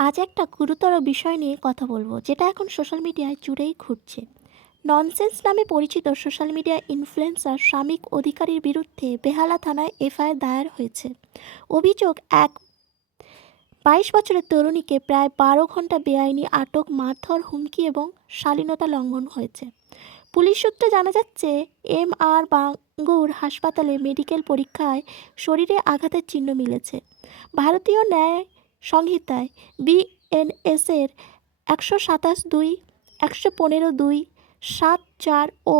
আজ একটা গুরুতর বিষয় নিয়ে কথা বলবো, যেটা এখন সোশ্যাল মিডিয়ায় জুড়েই ঘুরছে। ননসেন্স নামে পরিচিত সোশ্যাল মিডিয়া ইনফ্লুয়েন্সার শামিক অধিকারীর বিরুদ্ধে বেহালা থানায় এফআইআর দায়ের হয়েছে। অভিযোগ, এক 22 বছরের তরুণীকে প্রায় 12 ঘন্টা বেআইনি আটক, মারধর, হুমকি এবং শালীনতা লঙ্ঘন হয়েছে। পুলিশ সূত্রে জানা যাচ্ছে, আর বাঙ্গুর হাসপাতালে মেডিকেল পরীক্ষায় শরীরে আঘাতের চিহ্ন মিলেছে। ভারতীয় ন্যায় সংহিতায় বিএনএসের 127(2), 115(2), 7(4) ও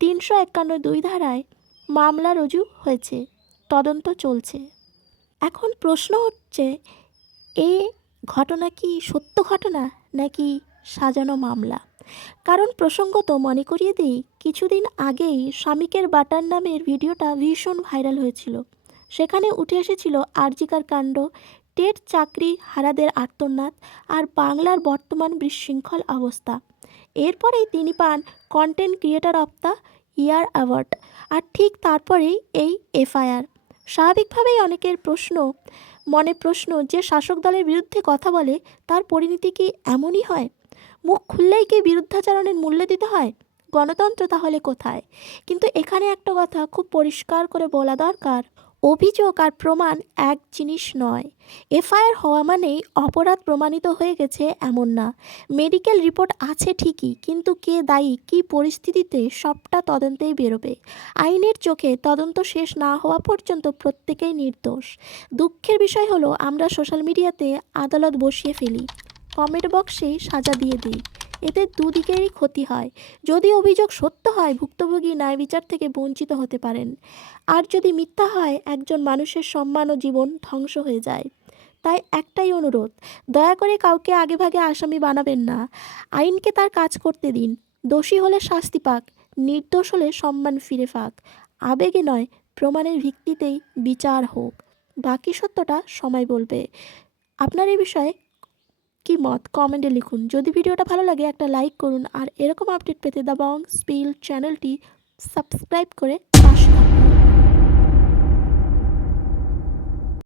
351(2) ধারায় মামলা রুজু হয়েছে। তদন্ত চলছে। এখন প্রশ্ন হচ্ছে, এ ঘটনা কি সত্য ঘটনা নাকি সাজানো মামলা? কারণ প্রসঙ্গত মনে করিয়ে দিই, কিছুদিন আগেই শামিকের বাটার নামের ভিডিওটা ভীষণ ভাইরাল হয়েছিল। সেখানে উঠে এসেছিল আরজিকার কাণ্ড, টেট চাকরি হারাদের আর্তনাদ আর বাংলার বর্তমান বিশৃঙ্খল অবস্থা। এরপরেই তিনি পান content creator of the year award, আর ঠিক তারপরেই এই এফআইআর। স্বাভাবিকভাবেই অনেকের মনে প্রশ্ন, যে শাসক দলের বিরুদ্ধে কথা বলে তার পরিণতি কি এমনই হয়? মুখ খুললেই কি বিরুদ্ধাচরণের মূল্য দিতে হয়? গণতন্ত্র তাহলে কোথায়? কিন্তু এখানে একটা কথা খুব পরিষ্কার করে বলা দরকার, অভিযোগ আর প্রমাণ এক জিনিস নয়। এফআইআর হওয়া মানেই অপরাধ প্রমাণিত হয়ে গেছে এমন না। মেডিকেল রিপোর্ট আছে ঠিকই, কিন্তু কে দায়ী, কী পরিস্থিতিতে, সবটা তদন্তেই বেরোবে। আইনের চোখে তদন্ত শেষ না হওয়া পর্যন্ত প্রত্যেকেই নির্দোষ। দুঃখের বিষয় হলো, আমরা সোশ্যাল মিডিয়াতে আদালত বসিয়ে ফেলি, কমেন্ট বক্সে সাজা দিয়ে দিই। এতে দুদিকেরই ক্ষতি হয়। যদি অভিযোগ সত্য হয়, ভুক্তভোগী ন্যায় বিচার থেকে বঞ্চিত হতে পারেন। আর যদি মিথ্যা হয়, একজন মানুষের সম্মান ও জীবন ধ্বংস হয়ে যায়। তাই একটাই অনুরোধ, দয়া করে কাউকে আগেভাগে আসামি বানাবেন না। আইনকে তার কাজ করতে দিন। দোষী হলে শাস্তি পাক, নির্দোষ হলে সম্মান ফিরে পাক। আবেগে নয়, প্রমাণের ভিত্তিতেই বিচার হোক। বাকি সত্যটা সময় বলবে। আপনার এই বিষয়ে কি মত কমেন্টে লিখুন। যদি ভিডিওটা ভালো লাগে একটা লাইক করুন, আর এরকম আপডেট পেতে দ্য বং স্পিল চ্যানেলটি সাবস্ক্রাইব করে